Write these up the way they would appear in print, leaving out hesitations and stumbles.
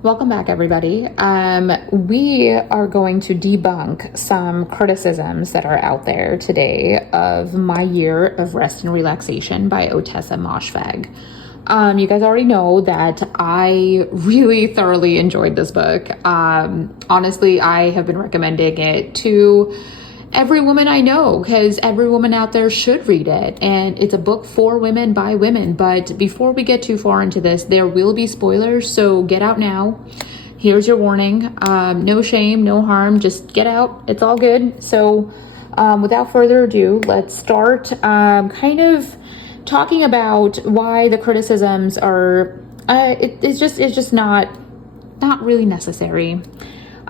Welcome back, everybody. We are going to debunk some criticisms that are out there today of My Year of Rest and Relaxation by Ottessa Moshfegh. You guys already know that I really thoroughly enjoyed this book. Honestly, I have been recommending it to every woman I know because every woman out there should read it, and it's a book for women by women. But before we get too far into this, there will be spoilers, so get out now. Here's your warning. No shame, no harm, just get out. It's all good. So without further ado, let's start kind of talking about why the criticisms are it's just not really necessary.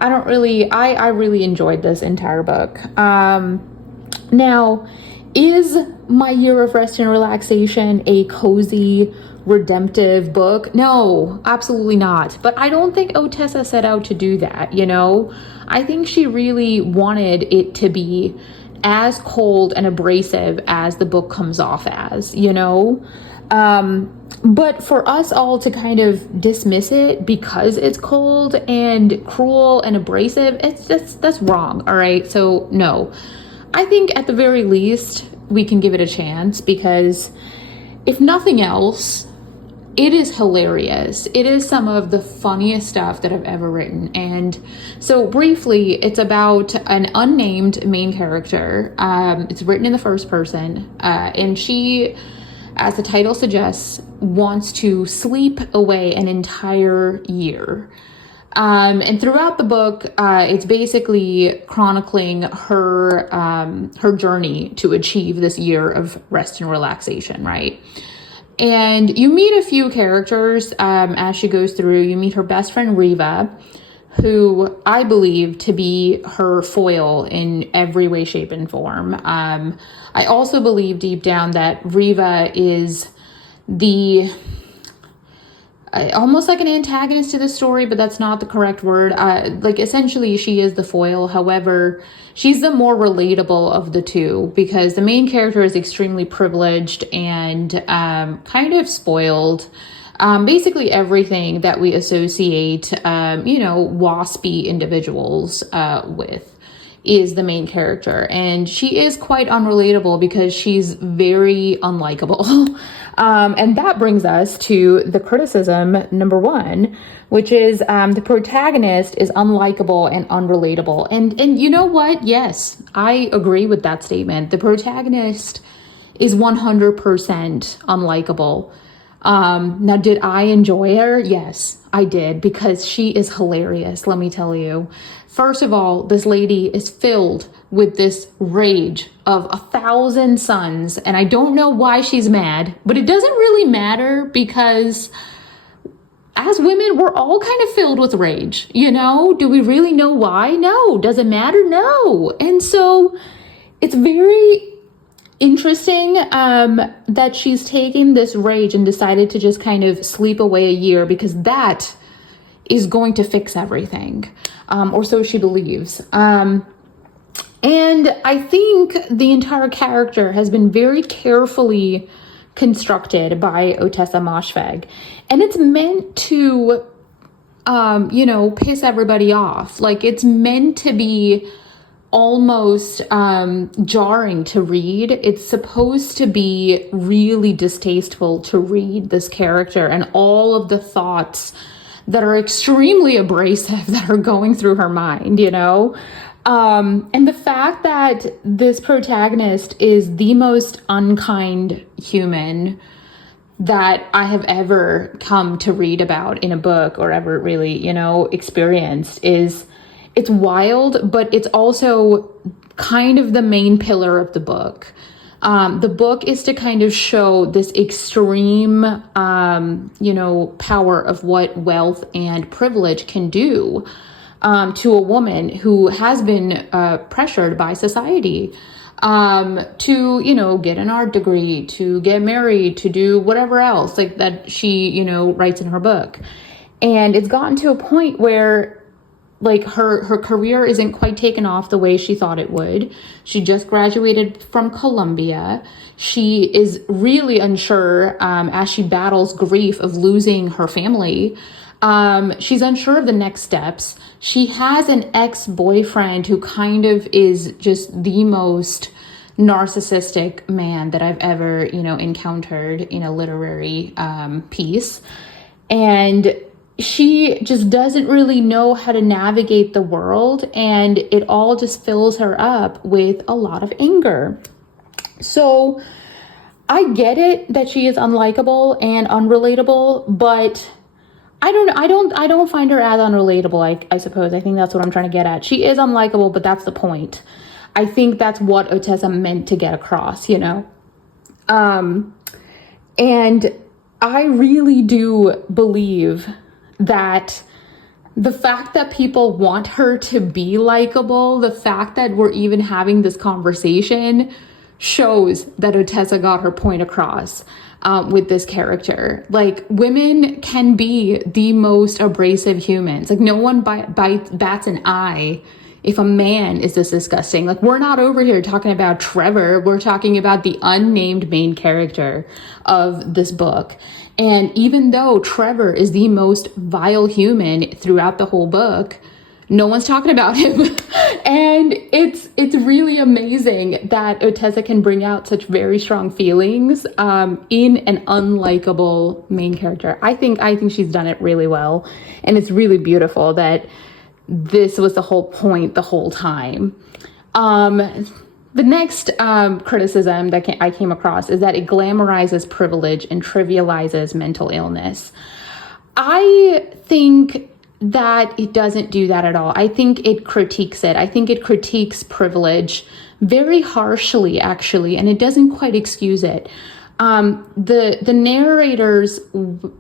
I really enjoyed this entire book. Now, is My Year of Rest and Relaxation a cozy, redemptive book? No, absolutely not. But I don't think Ottessa set out to do that, you know? I think she really wanted it to be as cold and abrasive as the book comes off as, you know? But for us all to kind of dismiss it because it's cold and cruel and abrasive, that's wrong, all right? So no, I think at the very least, we can give it a chance because if nothing else, it is hilarious. It is some of the funniest stuff that I've ever written. And so briefly, it's about an unnamed main character. It's written in the first person, and she, as the title suggests, wants to sleep away an entire year. And throughout the book, it's basically chronicling her journey to achieve this year of rest and relaxation, right? And you meet a few characters as she goes through. You meet her best friend, Riva, who I believe to be her foil in every way, shape, and form. I also believe deep down that Riva is almost like an antagonist to the story, but that's not the correct word. Like essentially she is the foil. However, she's the more relatable of the two because the main character is extremely privileged and kind of spoiled. Basically everything that we associate, waspy individuals with is the main character. And she is quite unrelatable because she's very unlikable. And that brings us to the criticism number one, which is the protagonist is unlikable and unrelatable. And you know what? Yes, I agree with that statement. The protagonist is 100% unlikable. Now, did I enjoy her? Yes, I did, because she is hilarious, let me tell you. First of all, this lady is filled with this rage of 1,000 suns, and I don't know why she's mad, but it doesn't really matter because as women, we're all kind of filled with rage, you know? Do we really know why? No. Does it matter? No. And so it's very interesting that she's taken this rage and decided to just kind of sleep away a year because that is going to fix everything, or so she believes. And I think the entire character has been very carefully constructed by Ottessa Moshfegh, and it's meant to, piss everybody off. Like, it's meant to be almost jarring to read. It's supposed to be really distasteful to read this character and all of the thoughts that are extremely abrasive that are going through her mind, you know? And the fact that this protagonist is the most unkind human that I have ever come to read about in a book or ever really, experienced it's wild, but it's also kind of the main pillar of the book. The book is to kind of show this extreme, power of what wealth and privilege can do to a woman who has been pressured by society to, get an art degree, to get married, to do whatever else like that she, writes in her book. And it's gotten to a point where like her career isn't quite taken off the way she thought it would. She just graduated from Columbia. She is really unsure as she battles grief of losing her family. She's unsure of the next steps. She has an ex-boyfriend who kind of is just the most narcissistic man that I've ever, encountered in a literary piece. And she just doesn't really know how to navigate the world, and it all just fills her up with a lot of anger. So I get it that she is unlikable and unrelatable, but I don't find her as unrelatable, I suppose. I think that's what I'm trying to get at. She is unlikable, but that's the point. I think that's what Ottessa meant to get across, And I really do believe that the fact that people want her to be likable, the fact that we're even having this conversation shows that Ottessa got her point across with this character. Like, women can be the most abrasive humans. Like, no one bats an eye if a man is this disgusting. Like, we're not over here talking about Trevor. We're talking about the unnamed main character of this book. And even though Trevor is the most vile human throughout the whole book, no one's talking about him. And it's really amazing that Ottessa can bring out such very strong feelings in an unlikable main character. I think she's done it really well. And it's really beautiful that this was the whole point the whole time. The next criticism that I came across is that it glamorizes privilege and trivializes mental illness. I think that it doesn't do that at all. I think it critiques it. I think it critiques privilege very harshly, actually, and it doesn't quite excuse it. The narrator's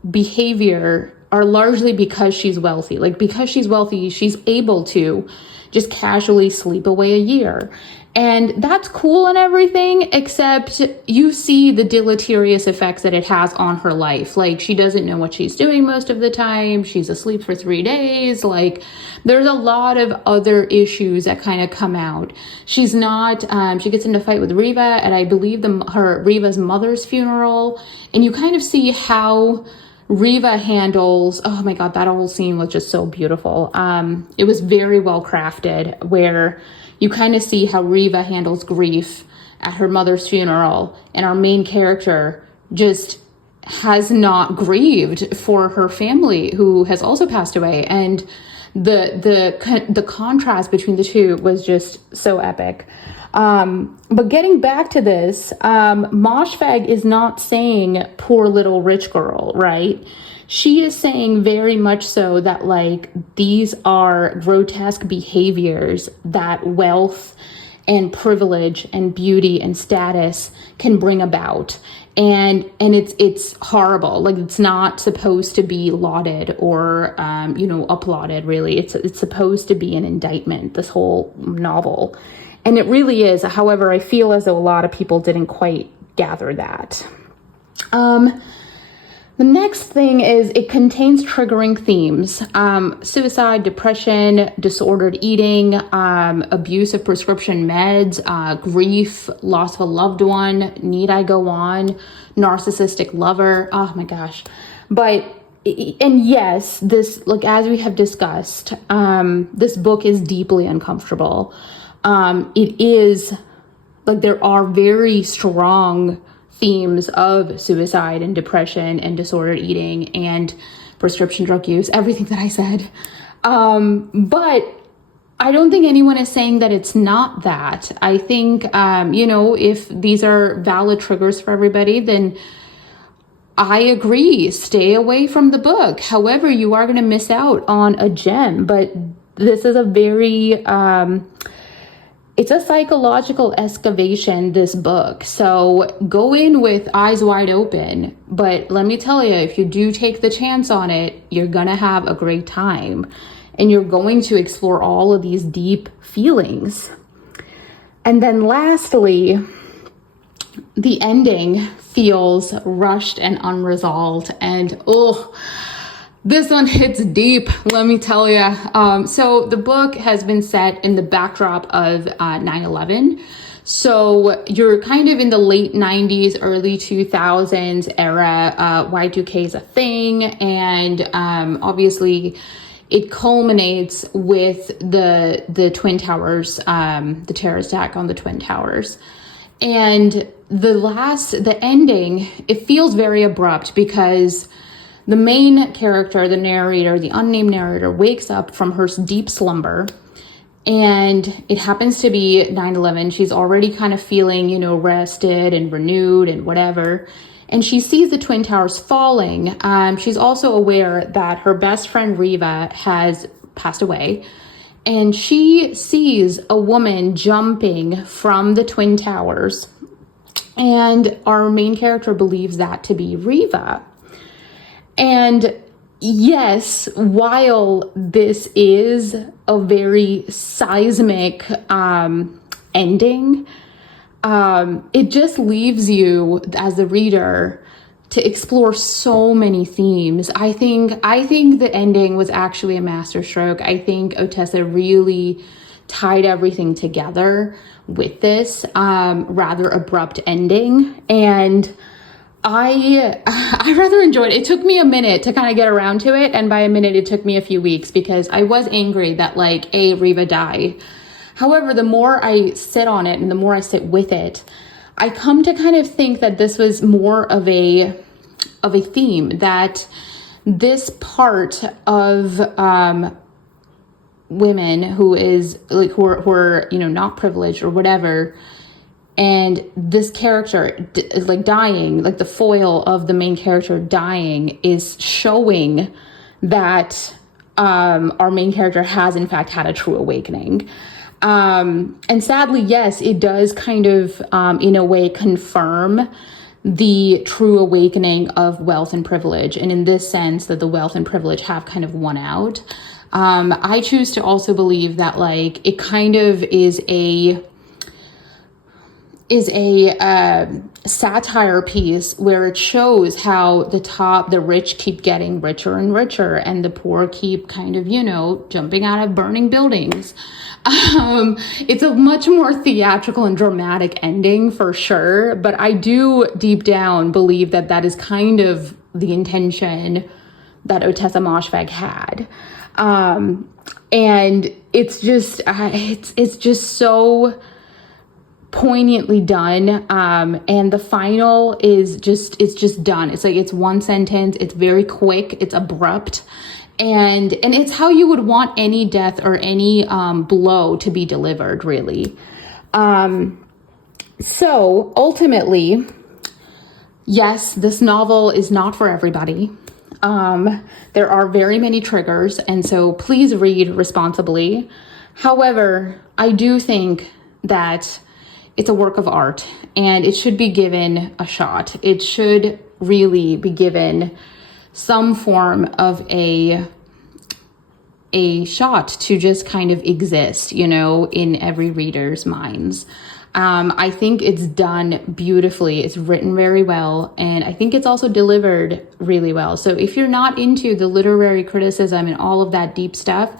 behavior are largely because she's wealthy. Like, because she's wealthy, she's able to just casually sleep away a year. And that's cool and everything, except you see the deleterious effects that it has on her life. Like, she doesn't know what she's doing most of the time. She's asleep for 3 days. Like, there's a lot of other issues that kind of come out. She's not, she gets into a fight with Riva at, I believe, Riva's mother's funeral. And you kind of see how Riva handles, oh my God, that whole scene was just so beautiful. It was very well crafted, where you kind of see how Riva handles grief at her mother's funeral, and our main character just has not grieved for her family, who has also passed away. And the contrast between the two was just so epic. But getting back to this, Moshfegh is not saying poor little rich girl, right? She is saying very much so that, like, these are grotesque behaviors that wealth and privilege and beauty and status can bring about. And it's horrible. Like, it's not supposed to be lauded or, applauded, really. It's supposed to be an indictment, this whole novel. And it really is. However, I feel as though a lot of people didn't quite gather that. The next thing is it contains triggering themes: suicide, depression, disordered eating, abuse of prescription meds, grief, loss of a loved one, need I go on, narcissistic lover. Oh my gosh. And yes, this, like, as we have discussed, this book is deeply uncomfortable. It is, like, there are very strong themes of suicide and depression and disordered eating and prescription drug use, everything that I said. But I don't think anyone is saying that it's not that. I think, if these are valid triggers for everybody, then I agree, stay away from the book. However, you are going to miss out on a gem. But this is a very... it's a psychological excavation, this book. So go in with eyes wide open. But let me tell you, if you do take the chance on it, you're going to have a great time. And you're going to explore all of these deep feelings. And then lastly, the ending feels rushed and unresolved. And this one hits deep, let me tell you. So the book has been set in the backdrop of 9/11. So you're kind of in the late 90s, early 2000s era. Y2K is a thing. And obviously it culminates with the Twin Towers, the terrorist attack on the Twin Towers. And the ending, it feels very abrupt because the main character, the narrator, the unnamed narrator, wakes up from her deep slumber, and it happens to be 9/11. She's already kind of feeling, rested and renewed and whatever. And she sees the Twin Towers falling. She's also aware that her best friend Riva has passed away. And she sees a woman jumping from the Twin Towers. And our main character believes that to be Riva. And yes, while this is a very seismic ending, it just leaves you as the reader to explore so many themes. I think the ending was actually a masterstroke. I think Ottessa really tied everything together with this rather abrupt ending, and I rather enjoyed it. It took me a minute to kind of get around to it, and by a minute it took me a few weeks because I was angry that Riva died. However, the more I sit on it and the more I sit with it, I come to kind of think that this was more of a theme, that this part of women who are not privileged or whatever, and this character is dying, the foil of the main character dying, is showing that our main character has in fact had a true awakening. And sadly, yes, it does kind of, in a way, confirm the true awakening of wealth and privilege. And in this sense, that the wealth and privilege have kind of won out. I choose to also believe that it kind of is a satire piece where it shows how the rich keep getting richer and richer, and the poor keep kind of, jumping out of burning buildings. It's a much more theatrical and dramatic ending for sure, but I do deep down believe that that is kind of the intention that Ottessa Moshfegh had. And it's just, it's just so poignantly done. And the final is it's just done. It's one sentence. It's very quick. It's abrupt. And it's how you would want any death or any blow to be delivered, really. So ultimately, yes, this novel is not for everybody. There are very many triggers, and so please read responsibly. However, I do think that it's a work of art and it should be given a shot. It should really be given some form of a shot to just kind of exist, in every reader's minds. I think it's done beautifully. It's written very well, and I think it's also delivered really well. So if you're not into the literary criticism and all of that deep stuff,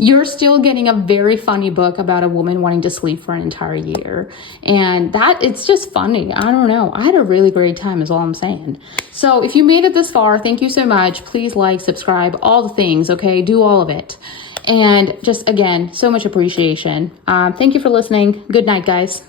you're still getting a very funny book about a woman wanting to sleep for an entire year. And it's just funny. I don't know. I had a really great time is all I'm saying. So if you made it this far, thank you so much. Please like, subscribe, all the things, okay? Do all of it. And just, again, so much appreciation. Thank you for listening. Good night, guys.